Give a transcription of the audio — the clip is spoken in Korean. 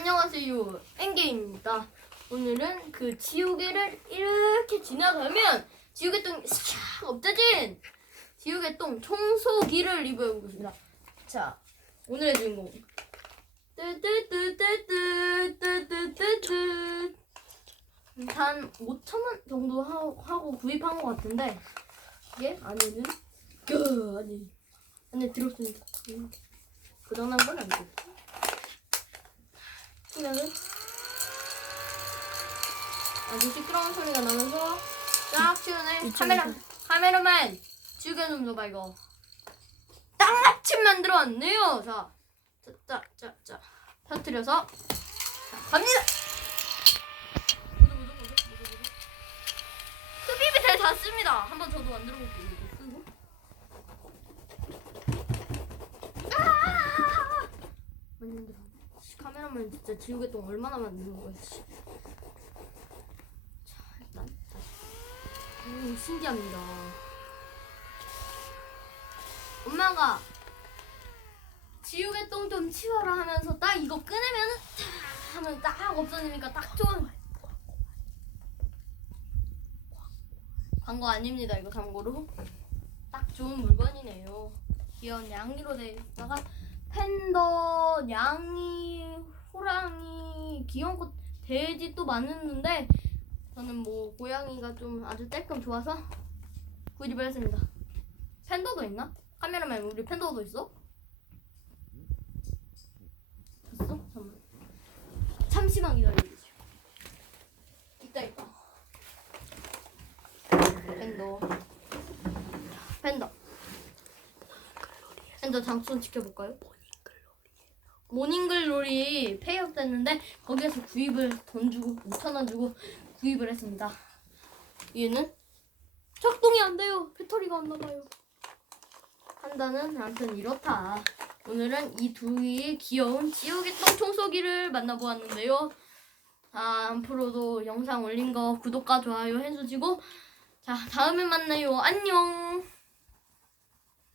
안녕하세요, 엔게임입니다. 오늘은 그 지우개를 이렇게 지나가면 지우개똥이 샥 없어진 지우개똥 청소기를 리뷰해보겠습니다. 자, 오늘의 주인공 뜨뜨뜨뜨뜨뜨뜨뜨 한 5,000원 정도 하고 구입한 것 같은데 이게 안에는 안에 들었습니다. 고장난 건 아니고 그러면 아주 시끄러운 소리가 나면서 쫙 치우네. 카메라만 지우개 좀 줘봐. 이거 땅마침 만들어왔네요. 자 터뜨려서 자, 갑니다. 흡입이 잘 닿습니다. 한번 저도 만들어 볼게요. 카메라만 진짜 지우개똥 얼마나 만드는 거야. 자, 일단 신기합니다. 엄마가 지우개똥 좀 치워라 하면서 딱 이거 꺼내면은 하면 딱 없어지니까 딱 좋은 광고 아닙니다. 이거 참고로 딱 좋은 물건이네요. 귀여운 양이로 되어 있다가 팬더, 양이, 호랑이, 귀여운 것, 돼지 또 많았는데 저는 뭐 고양이가 좀 아주 쬐끔 좋아서 구입을 했습니다. 팬더도 있나? 카메라맨 우리 팬더도 있어? 있어? 잠시만 기다려주세요. 있다. 팬더 장수 지켜볼까요? 모닝글로리 페이업 됐는데 거기에서 구입을 돈 주고 5,000원 주고 구입을 했습니다. 얘는 작동이 안 돼요. 배터리가 안 나가요. 판단은 아무튼 이렇다. 오늘은 이 둘이 귀여운 지우개똥 청소기를 만나보았는데요. 자, 앞으로도 영상 올린 거 구독과 좋아요 해주시고 자, 다음에 만나요. 안녕.